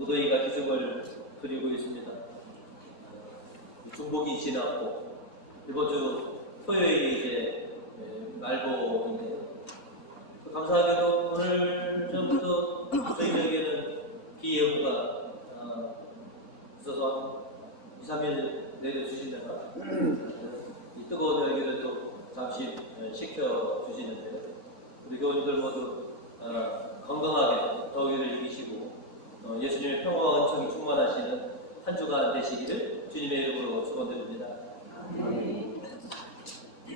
무더위가 기승을 부리고 있습니다. 중복이 지났고 이번 주 토요일이 이제 말복인데요. 감사하게도 오늘 전부터 저희에게는 비 예보가 있어서 2, 3일 내려주신다가 이 뜨거운 열기를 또 잠시 식혀주시는데요. 우리 교우님들 모두 건강하게 더위를 이기시고 예수님의 평화와 은총이 충만하시는 한 주간 되시기를 주님의 이름으로 축원드립니다.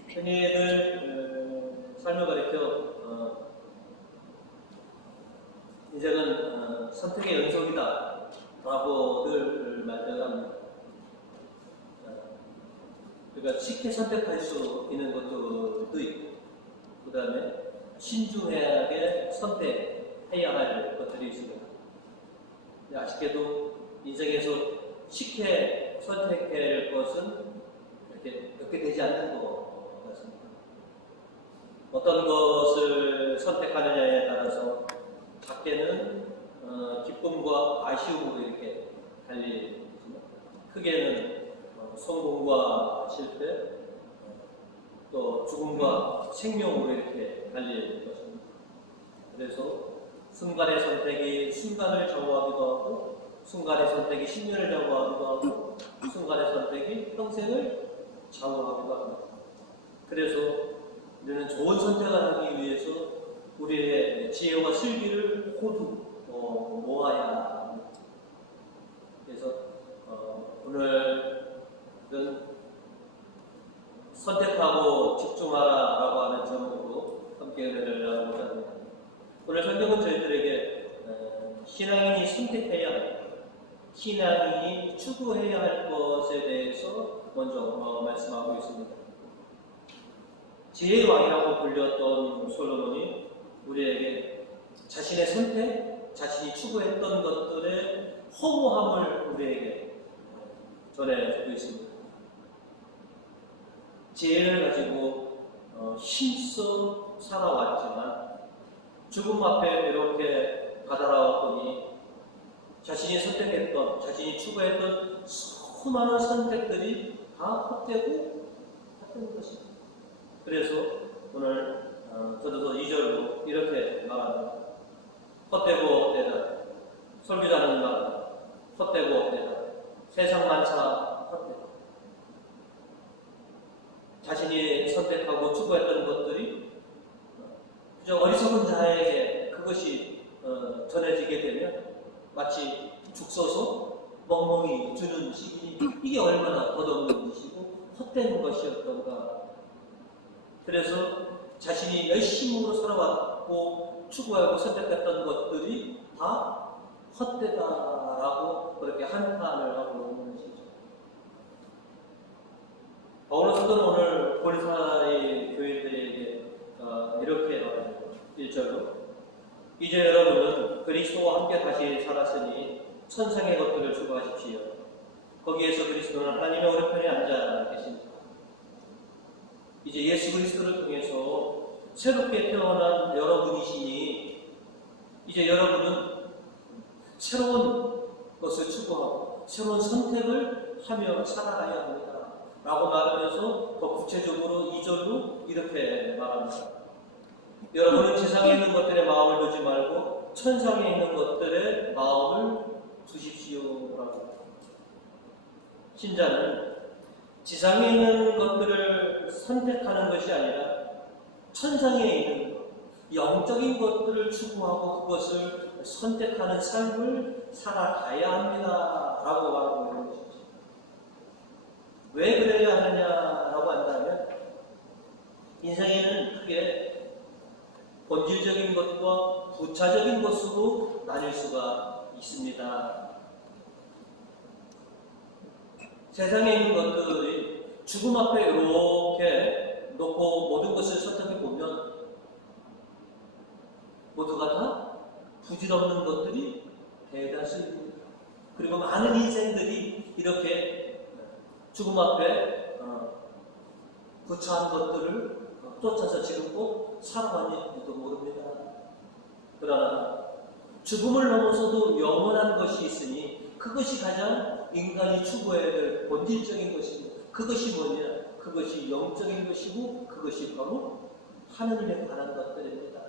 흔히들 삶을 가리켜 인생은 선택의 연속이다 라고들 말합니다. 그러니까 쉽게 선택할 수 있는 것들도 있고 그 다음에 신중하게 선택해야 할 것들이 있습니다. 아쉽게도 인생에서 쉽게 선택할 것은 이렇게 몇 개 되지 않는 것 같습니다. 어떤 것을 선택하느냐에 따라서 작게는 기쁨과 아쉬움으로 이렇게 갈리지만 크게는 성공과 실패 또 죽음과 생명으로 이렇게 갈릴 것입니다. 그래서 순간의 선택이 순간을 좌우하기도 하고 순간의 선택이 10년을 좌우하기도 하고 순간의 선택이 평생을 좌우하기도 합니다. 그래서 우리는 좋은 선택을 하기 위해서 우리의 지혜와 슬기를 모두 모아야 합니다. 그래서 오늘은 선택하고 집중하라라고 하는 제목으로 함께 은혜를 나누고자 합니다. 오늘 성경은 저희들에게 신앙인이 선택해야 할, 신앙인이 추구해야 할 것에 대해서 먼저 말씀하고 있습니다. 지혜의 왕이라고 불렸던 솔로몬이 우리에게 자신의 선택, 자신이 추구했던 것들의 허무함을 우리에게 전해주고 있습니다. 지혜를 가지고 힘써 살아왔지만 죽음 앞에 이렇게 다다라왔더니 자신이 선택했던, 자신이 추구했던 수많은 선택들이 다 헛되고 헛된 것입니다. 그래서 오늘 저도 2절로 이렇게 말합니다. 헛되고 헛되다. 설교자는 말합니다. 헛되고 헛되다. 세상 만사 헛되다. 자신이 선택하고 추구했던 것들이 그저 어리석은 자에게 그것이 전해지게 되면 마치 죽 서서 멍멍이 주는 시기니 이게 얼마나 덧없는 짓이고 헛된 것이었던가. 그래서 자신이 열심으로 살아왔고 추구하고 선택했던 것들이 다 헛되다라고 그렇게 한탄을 하고 있는 것이죠. 바울은 오늘 고린도의 교인들에게 이렇게 말합니다. 1절로 이제 여러분은 그리스도와 함께 다시 살았으니 천상의 것들을 추구하십시오. 거기에서 그리스도는 하나님의 오른편에 앉아 계십니다. 이제 예수 그리스도를 통해서 새롭게 태어난 여러분이시니 이제 여러분은 새로운 것을 추구하고 새로운 선택을 하며 살아가야 합니다. 라고 말하면서 더 구체적으로 2절로 이렇게 말합니다. 여러분은 지상에 있는 것들에 마음을 두지 말고 천상에 있는 것들에 마음을 두십시오라고. 신자는 지상에 있는 것들을 선택하는 것이 아니라 천상에 있는 영적인 것들을 추구하고 그것을 선택하는 삶을 살아가야 합니다 라고 말하고 있는 것입니다. 왜 그래야 하느냐라고 한다면 인생에는 크게 본질적인 것과 부차적인 것으로 나뉠 수가 있습니다. 세상에 있는 것들이 죽음 앞에 이렇게 놓고 모든 것을 선택해 보면 모두가 다 부질없는 것들이 대다수입니다. 그리고 많은 인생들이 이렇게 죽음 앞에 부차한 것들을 쫓아서 지금 꼭 살아가는지도 모릅니다. 그러나 죽음을 넘어서도 영원한 것이 있으니 그것이 가장 인간이 추구해야 될 본질적인 것이고, 그것이 뭐냐? 그것이 영적인 것이고, 그것이 바로 하느님에 관한 것들입니다.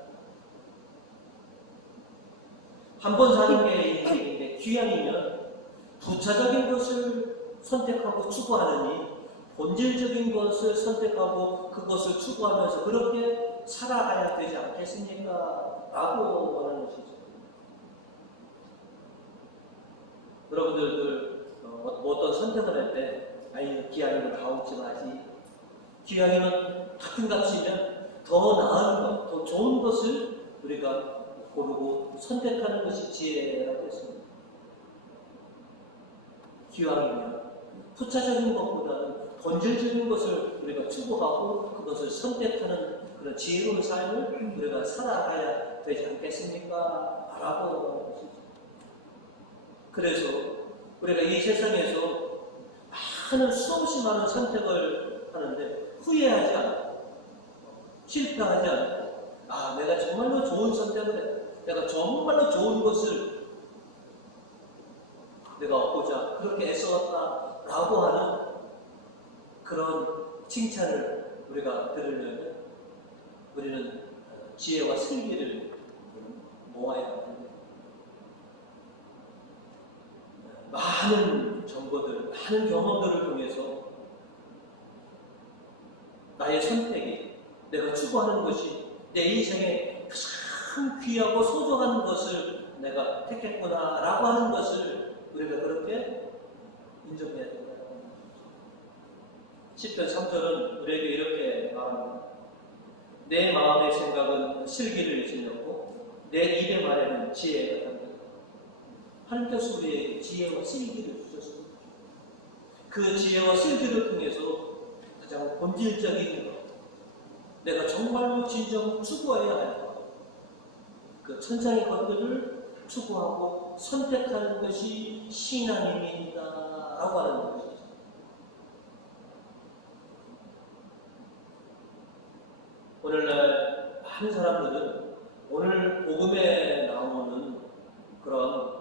한 번 사는 게 귀함이면 부차적인 것을 선택하고 추구하느니 본질적인 것을 선택하고 그것을 추구하면서 그렇게 살아가야 되지 않겠습니까? 라고 원하는 것이죠. 여러분들 어떤 선택을 할 때 아니 기왕이면 다 얻지 마지, 기왕이면 같은 값이면 더 나은 것, 더 좋은 것을 우리가 고르고 선택하는 것이 지혜라고 했습니다. 기왕이면 부차적인 것보다는 본질적인 것을 우리가 추구하고 그것을 선택하는 그런 지혜로운 삶을 우리가 살아가야 되지 않겠습니까? 라고 하는 것이죠. 그래서 우리가 이 세상에서 수없이 많은 선택을 하는데 후회하지 않고 실패하지 않고 내가 정말로 좋은 선택을 했다. 내가 정말로 좋은 것을 내가 얻고자 그렇게 애써왔다라고 하는 그런 칭찬을 우리가 들으려면 우리는 지혜와 슬기를 모아야 합니다. 많은 정보들, 많은 경험들을 통해서 나의 선택이, 내가 추구하는 것이 내 인생에 가장 귀하고 소중한 것을 내가 택했구나라고 하는 것을 우리가 그렇게 인정해야 된다. 시편 3절은 우리에게 이렇게 말합니다. 내 마음의 생각은 슬기를 지녔고 내 입의 말에는 지혜가 담겼다. 하나님께서 우리에게 지혜와 슬기를 주셨습니다. 그 지혜와 슬기를 통해서 가장 본질적인 것, 내가 정말로 진정 추구해야 할 것, 그 천상의 것들을 추구하고 선택하는 것이 신앙입니다 라고 하는 것이죠. 오늘날 많은 사람들은 오늘 복음에 나오는 그런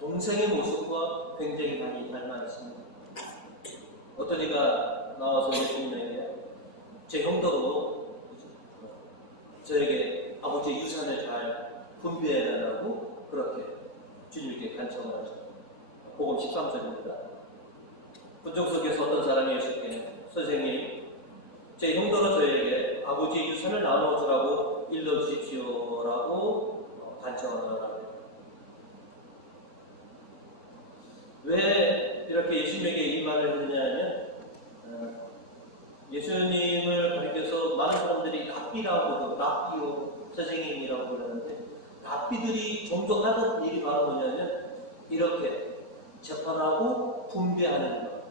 동생의 모습과 굉장히 많이 닮아 있습니다. 어떤 이가 나와서 예수님에게 제 형도로 저에게 아버지의 유산을 잘 분배해달라고 그렇게 주님께 간청을 하셨습니다. 복음 13절입니다. 군중 속에서 어떤 사람이 예수께 선생님, 제 형도로 저에게 아버지의 유산을 나눠주라고 일러주십시오라고 간청을 하랍니다. 왜 이렇게 예수님에게 이 말을 했느냐면 예수님을 가리켜서 많은 사람들이 랍비라고도 랍비오 선생님이라고 그러는데 랍비들이 종종 하던 일이 바로 뭐냐면 이렇게 재판하고 분배하는 것.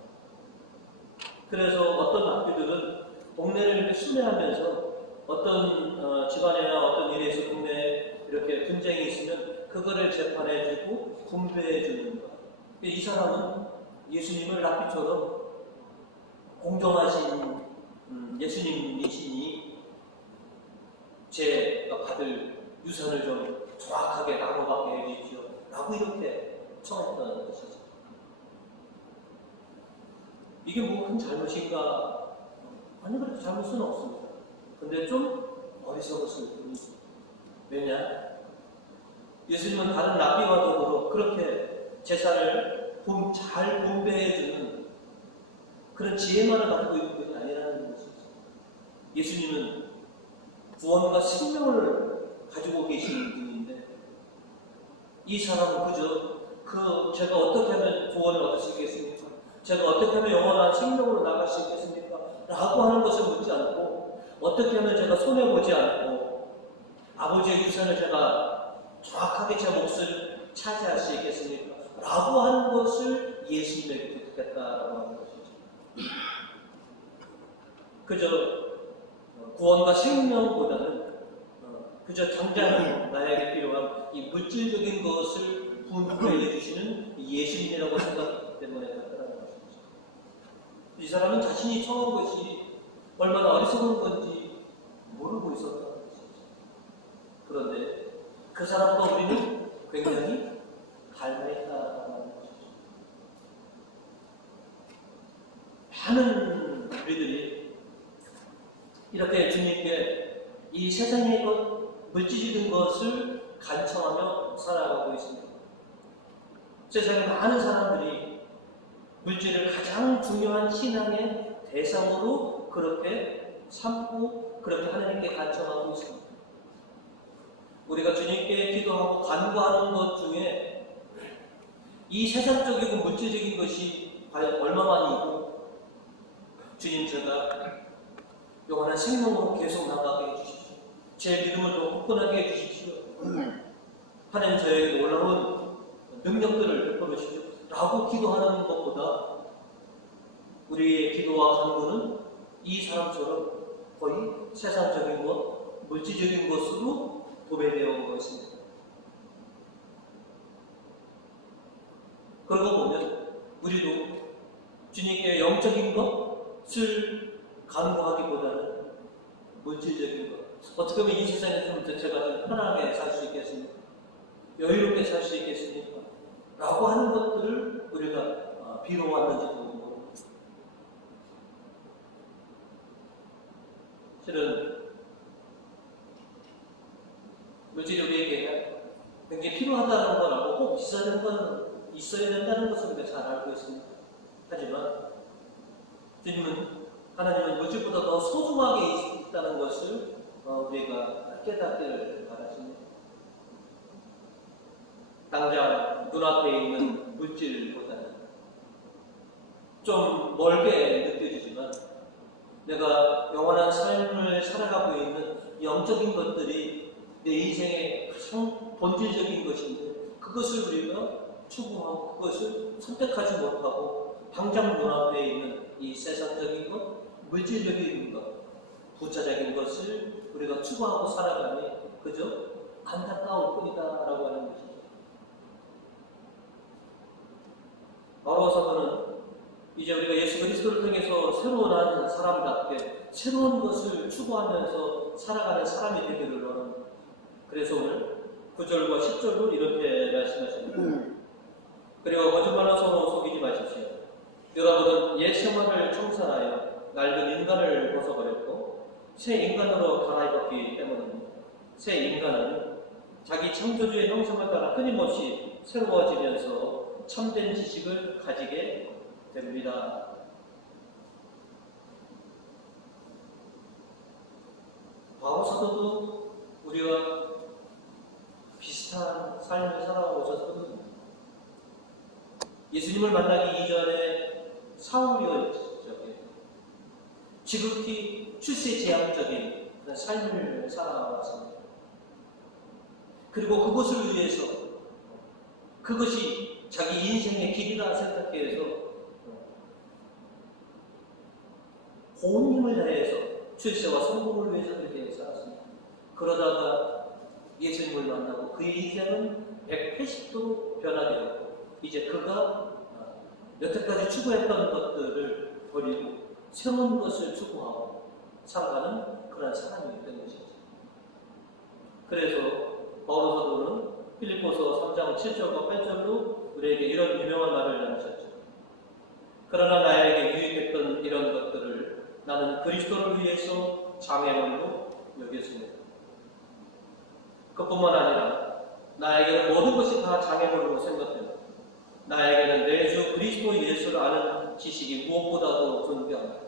그래서 어떤 랍비들은 동네를 이렇게 순회하면서 어떤 집안이나 어떤 일에서 동네에 이렇게 분쟁이 있으면 그거를 재판해주고 분배해주는 것. 이 사람은 예수님을 랍비처럼 공정하신 예수님이시니 제가 받을 유산을 좀 정확하게 나눠받게 해주십시오 라고 이렇게 청했던 것이죠. 이게 뭐 큰 잘못인가? 아니, 그렇게 잘못은 없습니다. 근데 좀 어리석었을 뿐이죠. 왜냐? 예수님은 다른 랍비와 더불어 그렇게 제사를 잘 분배해주는 그런 지혜만을 가지고 있는 것이 아니라는 것이죠. 예수님은 구원과 생명을 가지고 계시는 분인데 이 사람은 그저 제가 어떻게 하면 구원을 얻을 수 있겠습니까? 제가 어떻게 하면 영원한 생명으로 나갈 수 있겠습니까? 라고 하는 것을 묻지 않고 어떻게 하면 제가 손해보지 않고 아버지의 유산을 제가 정확하게 제 몫을 차지할 수 있겠습니까? 라고 하는 것을 예수님에게 부탁했다라고 하는 것이죠. 그저 구원과 생명보다는 그저 당장 나에게 필요한 이 물질적인 것을 분배해 주시는 예수님이라고 생각하기 때문에 그렇다는 것이죠. 이 사람은 자신이 청한 것이 얼마나 어리석은 건지 모르고 있었다는 것이죠. 그런데 그 그 사람과 우리는 굉장히 닮아있다라는 것이죠. 많은 우리들이 이렇게 주님께 이 세상의 것, 물질적인 것을 간청하며 살아가고 있습니다. 세상에 많은 사람들이 물질을 가장 중요한 신앙의 대상으로 그렇게 삼고 그렇게 하나님께 간청하고 있습니다. 우리가 주님께 기도하고 간구하는 것 중에 이 세상적이고 물질적인 것이 과연 얼마만이고 주님 제가 영원한 생명으로 계속 나가게 해주십시오. 제 믿음을 더 굳건하게 해주십시오. 하나님 저에게 놀라운 능력들을 베풀어 주십시오. 라고 기도하는 것보다 우리의 기도와 간구는 이 사람처럼 거의 세상적인 것, 물질적인 것으로 도배되어 온 것입니다. 그러고 보면 우리도 주님께 영적인 것을 간구하기보다는 물질적인 것, 어떻게 하면 이 세상에서 제가 좀 편하게 살 수 있겠습니까? 여유롭게 살 수 있겠습니까? 라고 하는 것들을 우리가 빌어왔는지도 모르고, 실은 물질이 우리에게 굉장히 필요하다는 걸 알고 꼭 있어야 된다는 것을 우리가 잘 알고 있습니다. 하지만 주님은, 하나님은 물질보다 더 소중하게 있다는 것을 우리가 깨닫기를 바라십니다. 당장 눈앞에 있는 물질보다는 좀 멀게 느껴지지만 내가 영원한 삶을 살아가고 있는 영적인 것들이 내 인생의 가장 본질적인 것인데 그것을 우리가 추구하고 그것을 선택하지 못하고 당장 눈앞에 있는 이 세상적인 것, 물질적인 것, 부차적인 것을 우리가 추구하고 살아가니 그저 안타까울 뿐이다라고 하는 것이죠. 바로 사도는 이제 우리가 예수 그리스도를 통해서 새로운 한 사람답게 새로운 것을 추구하면서 살아가는 사람이 되기를 원합니다. 그래서 오늘 9절과 10절로 이렇게 말씀하십니다. 그리고 거짓말로 서로 속이지 마십시오. 여러분은 옛 생활을 청산하여 낡은 인간을 벗어버렸고 새 인간으로 갈아입었기 때문입니다. 새 인간은 자기 창조주의 형상을 따라 끊임없이 새로워지면서 참된 지식을 가지게 됩니다. 바울 사도도 우리와 비슷한 삶을 살아오셨거든요. 예수님을 만나기 이전에 사울이었죠. 지극히 출세지향적인 그런 삶을 살아왔습니다. 그리고 그것을 위해서 그것이 자기 인생의 길이라 생각해서 온 힘을 다해서 출세와 성공을 위해서 그렇게 살았습니다. 그러다가 예수님을 만나고 그의 인생은 180도로 변하게 되고 이제 그가 여태까지 추구했던 것들을 버리고 새로운 것을 추구하고 살아가는 그런 사람이 된 것이죠. 그래서 바울 사도는 필립보서 3장 7절과 8절로 우리에게 이런 유명한 말을 남기셨죠. 그러나 나에게 유익했던 이런 것들을 나는 그리스도를 위해서 장애물로 여겼습니다. 그뿐만 아니라 나에게는 모든 것이 다 장애물로 생각됩니다. 나에게는 내 주 그리스도 예수를 아는 지식이 무엇보다도 존귀합니다.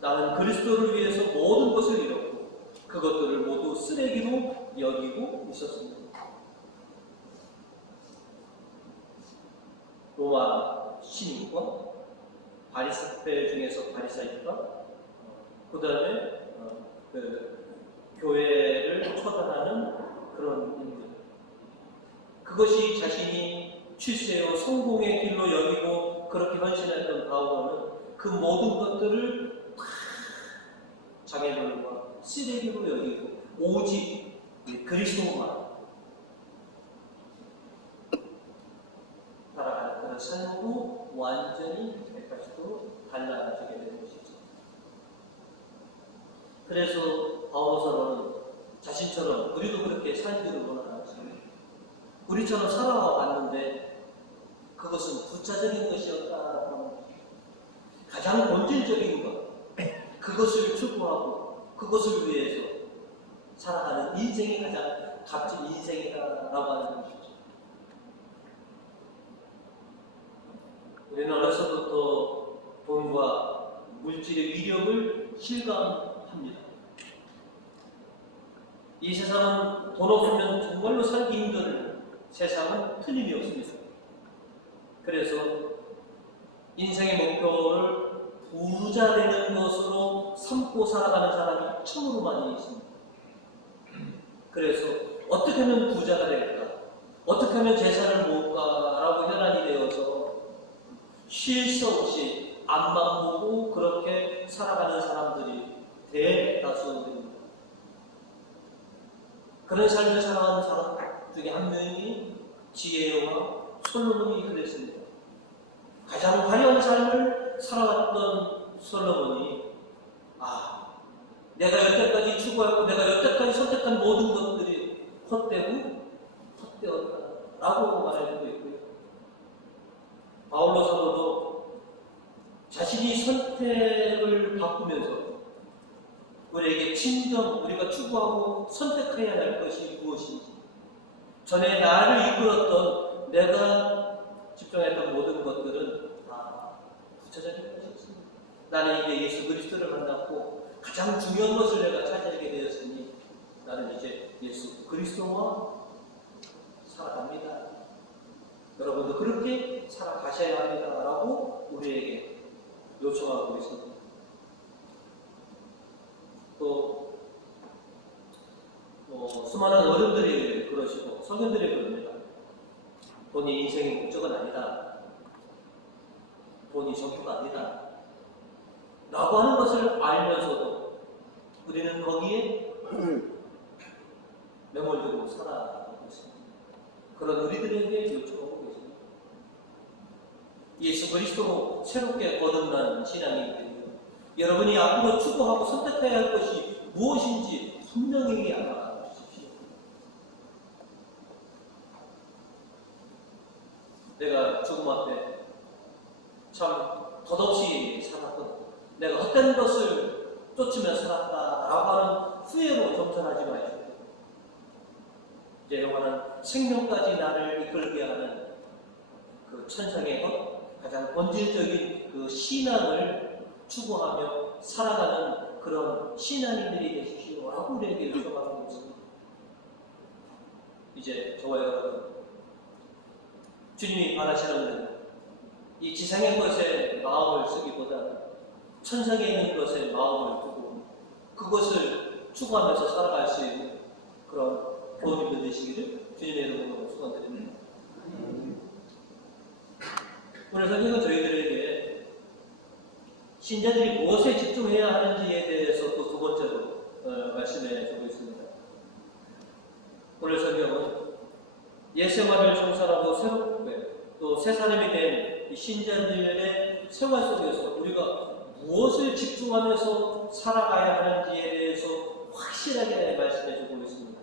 나는 그리스도를 위해서 모든 것을 잃었고 그것들을 모두 쓰레기로 여기고 있었습니다. 로마 시민과 바리새파 중에서 바리새파, 그 다음에 교회를 처단하는 그런 인물. 그것이 자신이 출세요 성공의 길로 여기고 그렇게 헌신했던 바울은 그 모든 것들을 장애물과 쓰레기로 여기고 오직 그리스도만 살아가는 그런 삶으로 완전히 180도로 달라지게 되는 것이죠. 그래서 바울 사도는 자신처럼 우리도 그렇게 살기를 원하는 것입니다. 우리처럼 살아왔는데 그것은 부차적인 것이었다. 가장 본질적인 것, 그것을 추구하고 그것을 위해서 살아가는 인생이 가장 값진 인생이다라고 하는 것이죠. 우리는 어려서부터 돈과 물질의 위력을 실감합니다. 이 세상은 돈 없으면 정말로 살기 힘든 세상은 틀림이 없습니다. 그래서 인생의 목표를 부자 되는 것으로 삼고 살아가는 사람이 참으로 많이 있습니다. 그래서 어떻게 하면 부자가 될까? 어떻게 하면 재산을 모을까라고 혈안이 되어서 쉴 새 없이 앞만 보고 그렇게 살아가는 사람들이 대다수입니다. 그런 삶을 살아가는 사람 중에 한 명이 지혜와 솔로몬이 그랬습니다. 가장 화려한 삶을 살아왔던 솔로몬이 내가 여태까지 추구하고 내가 여태까지 선택한 모든 것들이 헛되고 헛되었다라고 말해주고 있고요. 바울로 사도도 자신이 선택을 바꾸면서 우리에게 진정 우리가 추구하고 선택해야 할 것이 무엇인지, 전에 나를 이끌었던 내가 집중했던 모든 것들은 다 부차적인 것이었습니다. 나는 이제 예수 그리스도를 만났고 가장 중요한 것을 내가 찾아내게 되었으니 나는 이제 예수 그리스도와 살아갑니다. 여러분도 그렇게 살아가셔야 합니다라고 우리에게 요청하고 있습니다. 또 수많은 어른들이 그러시고 성인들이 그럽니다. 돈이 인생의 목적은 아니다. 돈이 전부가 아니다. 라고 하는 것을 알면서도 우리는 거기에 매몰되고 살아가고 있습니다. 그런 우리들에게 요청하고 계십니다. 예수 그리스도로 새롭게 거듭난 신앙이거든요. 여러분이 앞으로 추구하고 선택해야 할 것이 무엇인지 분명히 알아주십시오. 내가 죽음 앞에 참 덧없이 살았던, 내가 헛된 것을 쫓으며 살았다라고 하는 후회로 정천하지 마십시오. 이제 영원한 생명까지 나를 이끌게 하는 그 천상의 것, 가장 본질적인 그 신앙을 추구하며 살아가는 그런 신앙인들이 되십시오라고 우리에게 요청하고 있습니다. 이제 저와 여러분, 주님이 바라시는 이 지상의 것에 마음을 쓰기보다 천상에 있는 것에 마음을 두고 그것을 추구하면서 살아갈 수 있는 그런 교훈이 되시기를 주님의 이름으로 축원드립니다. 오늘 성경은 저희들에게 신자들이 무엇에 집중해야 하는지에 대해서 또 두 번째로 말씀해 주고 있습니다. 오늘 성경은 옛 생활을 청산하고 새롭게 또 새 사람이 된 이 신자들의 생활 속에서 우리가 무엇을 집중하면서 살아가야 하는지에 대해서 확실하게 말씀해 주고 있습니다.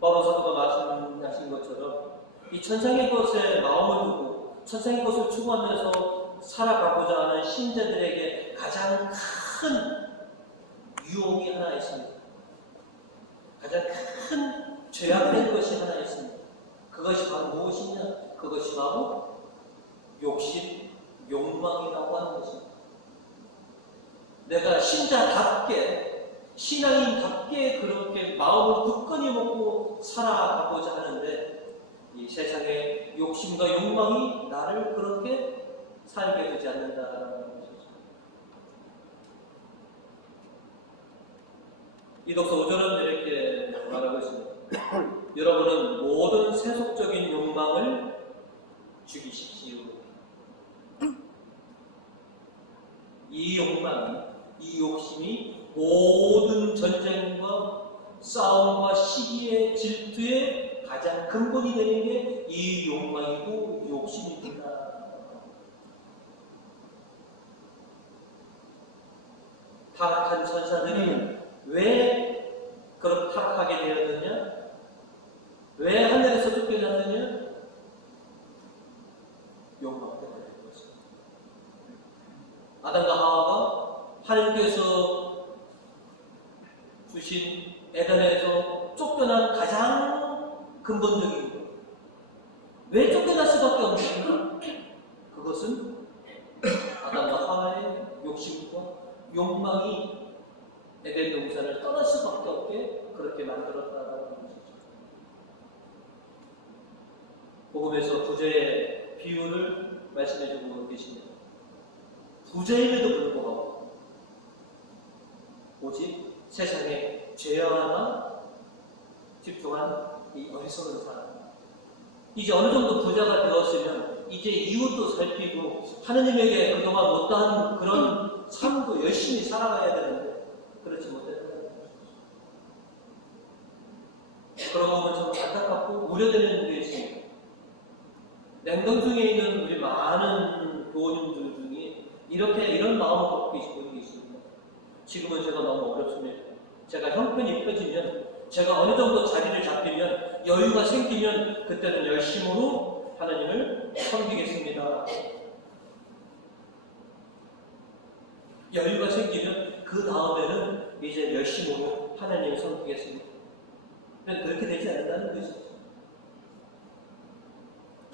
바로 사도가 말씀하신 것처럼 이 천상의 것에 마음을 두고 천상의 것을 추구하면서 살아가고자 하는 신자들에게 가장 큰 유혹이 하나 있습니다. 가장 큰 죄악된 것이 하나 있습니다. 그것이 바로 무엇이냐? 그것이 바로 욕심, 욕망이라고 하는 것입니다. 내가 신자답게, 신앙인답게 그렇게 마음을 굳건히 먹고 살아가고자 하는데 이 세상의 욕심과 욕망이 나를 그렇게 살게 되지 않는다는 것이죠. 이 독서 5절은 이렇게 말하고 있습니다. 여러분은 모든 세속적인 욕망을 죽이십시오. 이 욕망이, 이 욕심이 모든 전쟁과 싸움과 시기의 질투의 가장 근본이 되는 게 이 욕망이고 욕심입니다. 타락한 천사들이 왜 그렇게 타락하게 되었느냐? 왜 하늘에서 쫓겨났느냐? 욕망 때문에 그런 것입니다. 아담과 하와가 하나님께서 주신 에덴에서 쫓겨난 가장 근본적인 것. 왜 쫓겨날 수밖에 없는가? 그것은 아담과 하와의 욕심과 욕망이 에덴 동산을 떠날 수밖에 없게 그렇게 만들었다는 것이죠. 복음에서 부자의 비유를 말씀해주고 계십니다. 부자임에도 불구하고 오직 세상에 죄악만 집중한 이 어리석은 사람. 이제 어느 정도 부자가 되었으면 이제 이웃도 살피고 하느님에게 그동안 못한 그런 삶도 열심히 살아가야 되는데 그렇지 못했다는 거죠. 그러고 보면 좀 안타깝고 우려되는 게 있습니다. 냉동 중에 있는 우리 많은 교우님들 중에 이런 마음을 갖고 계시고 있습니다. 지금은 제가 너무 어렵습니다. 제가 형편이 펴지면, 제가 어느 정도 자리를 잡히면, 여유가 생기면 그때는 열심으로 하나님을 섬기겠습니다. 여유가 생기면 그 다음에는 이제 열심으로 하나님을 섬기겠습니다. 그렇게 되지 않는다는 것이죠.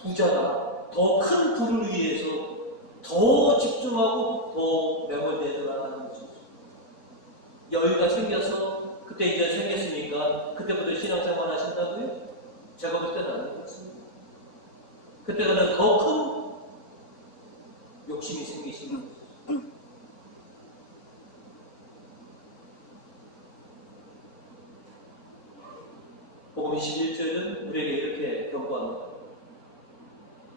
부자가 더 큰 부를 위해서 더 집중하고 더 매몰되어 나가는 것이죠. 여유가 생겨서 그때 이제 생겼으니까 그때부터 신앙생활 하신다고요? 제가 볼 때는 아닌 것 같습니다. 그때는 더 큰 욕심이 생기시는 거죠. 복음 21절은 우리에게 이렇게 경고합니다.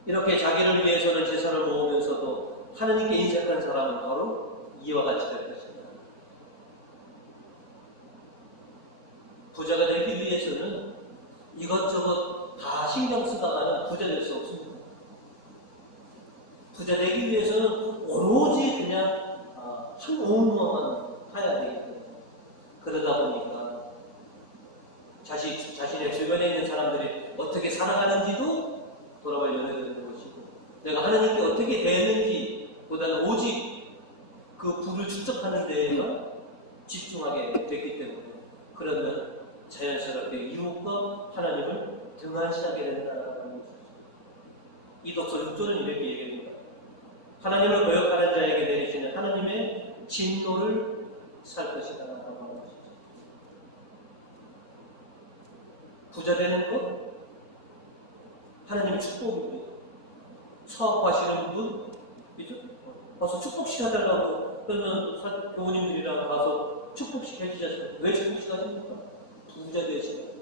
이렇게 자기를 위해서는 재산을 모으면서도 하느님께 인색한 사람은 바로 이와 같이 될 것입니다. 부자가 되기 위해서는 이것저것 다 신경 쓰다가는 부자 될 수 없습니다. 부자 되기 위해서는 오로지 그냥 한 업무만 해야 되기 때문에 그러다 보니까 자신의 주변에 있는 사람들이 어떻게 살아가는지도 돌아보려고 되는 것이고, 내가 하나님께 어떻게 대했는지 보다는 오직 그 부를 축적하는 데에만 집중하게 됐기 때문에, 그러면 자연스럽게 이웃과 하나님을 등한시하게 된다는 것이죠. 이독서 6조는 이렇게 얘기합니다. 하나님을 거역하는 자에게 내리시는 하나님의 진노를 살 것이다 라고 하는 것이죠. 부자 되는 것, 하나님의 축복입니다. 사업하시는 분, 그죠? 가서 축복식 해달라고 그러면 교우님들이랑 가서 축복식 해주셨어요. 왜 축복식 하십니까? 부자 되시는 거죠.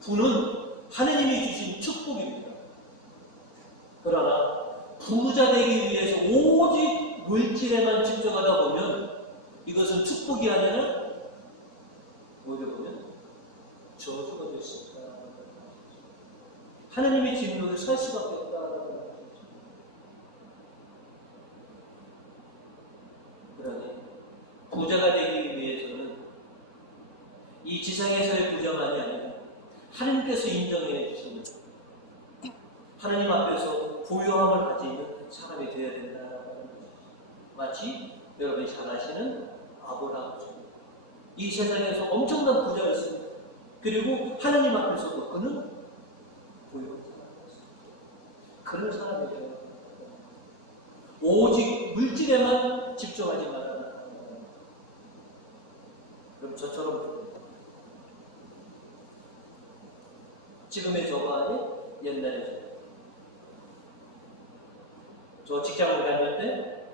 부는 하나님이 주신 축복입니다. 그러나 부자 되기 위해서 오직 물질에만 집중하다 보면 이것은 축복이 아니라 오히려 보면 저주가 될 수 있다. 하나님의 진노를 살 수밖에 없다는 거죠. 그러니 부자가 되기 위해서는 이 지상에서의 부자만이 아니라 하나님께서 인정해 주시는 하나님 앞에서 부유함을 가지는 사람이 되어야 된다는 거죠. 마치 여러분이 잘 아시는 아브라함처럼 이 세상에서 엄청난 부자였습니다. 그리고 하나님 앞에서도 그는 부유한 사람이었습니다. 그런 사람이 되어야 됩니다. 오직 물질에만 집중하지 말아라. 그럼 저처럼 지금의 저가 아니 옛날에 저 직장을 다닐 때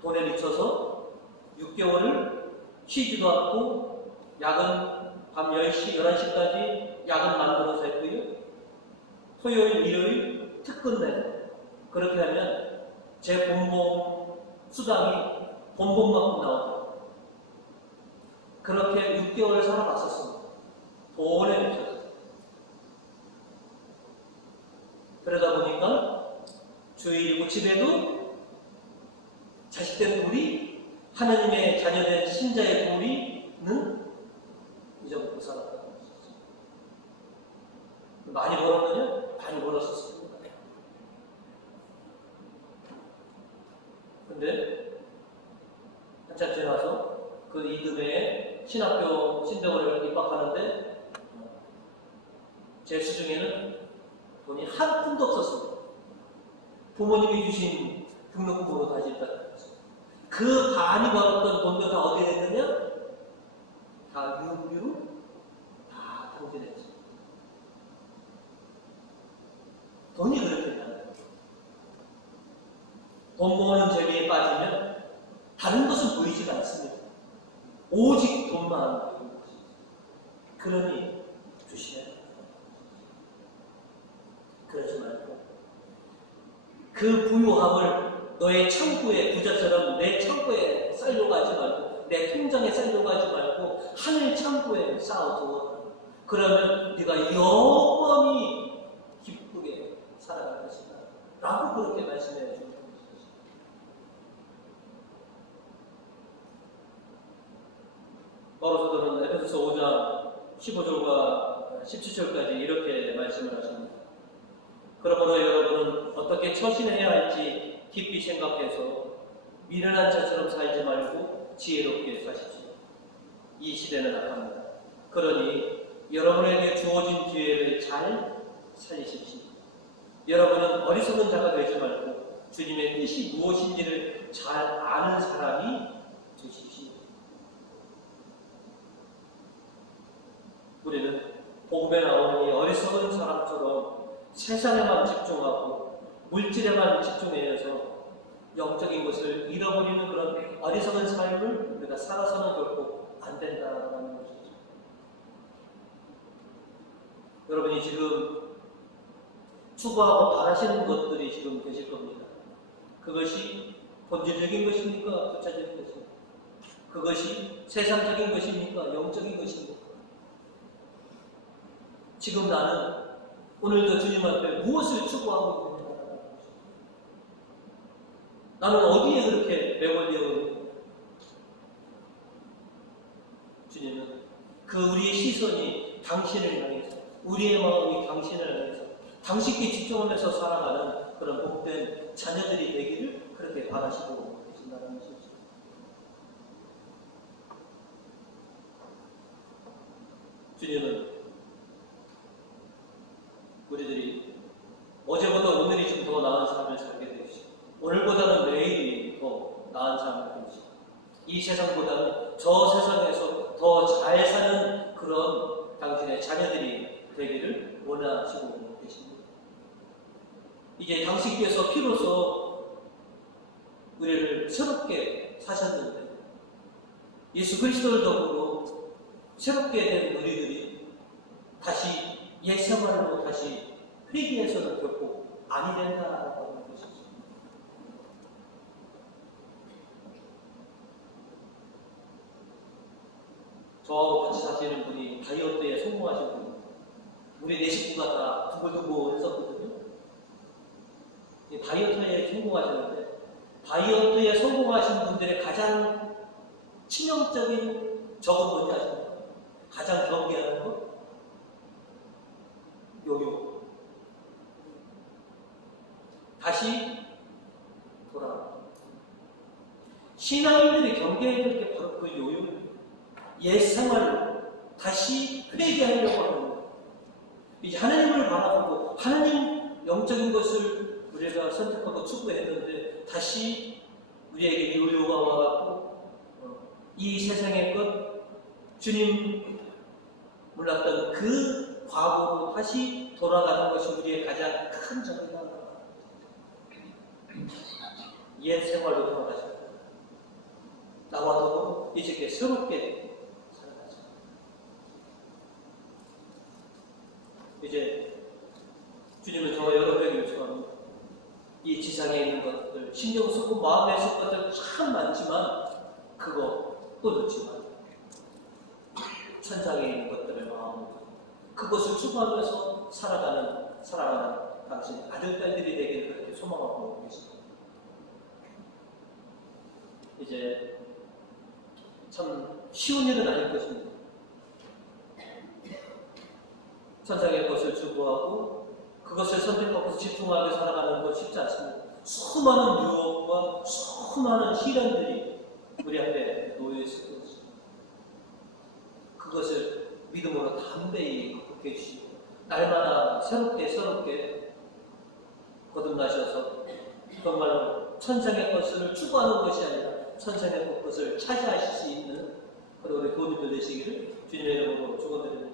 돈에 미쳐서 6개월을 쉬지도 않고 야근 밤 10시, 11시까지 야근 만들어서 했고요. 토요일, 일요일 특근 내고 그렇게 하면 제 본봉 수당이 본봉만큼 나오죠. 그렇게 6개월 살아봤었습니다. 돈에 미쳐서. 그러다 보니까 주일이고 집에도 자식된 우리 하나님의 자녀된 신자의 우리는 잊어먹고 살았다는 것이죠. 많이 벌었느냐? 많이 벌었을 겁니다. 근데 한참 지나서 그 이듬해에 신학교 신대원을 입학하는데 제 수중에는 돈이 한 푼도 없었습니다. 부모님이 주신 등록금으로 다시 입학했습니다. 그 많이 벌었던 돈도 다 어디에 했느냐? 다 유흥비로 다 탕진했죠. 돈이 그렇게 된다는 거예요. 돈 모으는 재미에 빠지면 다른 것은 보이지가 않습니다. 오직 돈만 보이는 것입니다. 그러니 조심해야 됩니다. 그러지 말고 그 부유함을 너의 창고에 부자처럼 내 창고에 쌓이려고 하지 말고 내 통장에 쌓이려고 하지 말고 하늘 창고에 쌓아두어라. 그러면 네가 영원히 기쁘게 살아갈 것이다. 라고 그렇게 말씀해 주는 것입니다. 바로 사도는 에베소서 5장 15절과 17절까지 이렇게 말씀을 하십니다. 그러므로 여러분은 어떻게 처신해야 할지 깊이 생각해서 미련한 자처럼 살지 말고 지혜롭게 사십시오. 이 시대는 악합니다. 그러니 여러분에게 주어진 기회를 잘 살리십시오. 여러분은 어리석은 자가 되지 말고 주님의 뜻이 무엇인지를 잘 아는 사람이 되십시오. 우리는 복음에 나오는 이 어리석은 사람처럼 세상에만 집중하고 물질에만 집중해서 영적인 것을 잃어버리는 그런 어리석은 삶을 우리가 살아서는 결코 안 된다는 것이죠. 여러분이 지금 추구하고 바라시는 것들이 지금 계실 겁니다. 그것이 본질적인 것입니까? 부차적인 것입니까? 그것이 세상적인 것입니까? 영적인 것입니까? 지금 나는 오늘도 주님 앞에 무엇을 추구하고 있느냐? 나는 어디에 그렇게 매몰되어 있느냐? 주님은 그 우리의 시선이 당신을 향해서, 우리의 마음이 당신을 향해서 당신께 집중하면서 살아가는 그런 복된 자녀들이 되기를 그렇게 바라시고 계신다는 것이죠. 주님은 우리들이 어제보다 오늘이 좀 더 나은 삶을 살게 되시고 오늘보다는 내일이 더 나은 삶을 되시고 이 세상보다는 저 세상에서 더 잘 사는 그런 당신의 자녀들이 되기를 원하시고 계십니다. 이제 당신께서 피로써 우리를 새롭게 사셨는데 예수 그리스도를 덕으로 새롭게 된 우리들이 다시 옛 생활로 다시 회귀해서는 결코 아니 된다라고 하는 것이죠. 저하고 같이 사시는 분이 다이어트에 성공하신 분입니다. 우리 네 식구가 다 두글두글 했었거든요. 다이어트에 성공하셨는데 다이어트에 성공하신 분들의 가장 치명적인 적은 뭔지 아십니까? 가장 경계하는 것? 요요. 다시 돌아옵니다. 신앙인들이 경계해야 될 게 바로 그 요요입니다. 옛 생활로 다시 회개하려고 하는 거예요. 이제 하나님을 바라보고 하나님 영적인 것을 우리가 선택하고 추구했는데 다시 우리에게 요요가 와갖고 이 세상의 것 주님 몰랐던 그 과거로 다시 돌아가는 것이 우리의 가장 큰 적이다. 옛 생활로 돌아가셔야 됩니다. 나와 더불어 이제 새롭게 살아가자. 이제 주님은 저와 여러분에게 요청합니다. 이 지상에 있는 것들, 신경 쓰고 마음에 쓸 것들 참 많지만 그거 또 놓지 말고 천장에 있는 것들을 마음으로 그것을 추구하면서 살아가는 당신의 아들, 딸들이 되기를 그렇게 소망하고 계십니다. 이제 참 쉬운 일은 아닐 것입니다. 천상의 것을 추구하고 그것을 선택하고 집중하게 살아가는 건 쉽지 않습니다. 수많은 유혹과 수많은 시련들이 우리 앞에 놓여 있을 것입니다. 그것을 믿음으로 담대히 극복해 주시고 날마다 새롭게 거듭나셔서 정말로 천상의 것을 추구하는 것이 아니라 천상의 것을 차지하실 수 있는 그런 우리 교우님들 되시기를 주님의 이름으로 축원드립니다.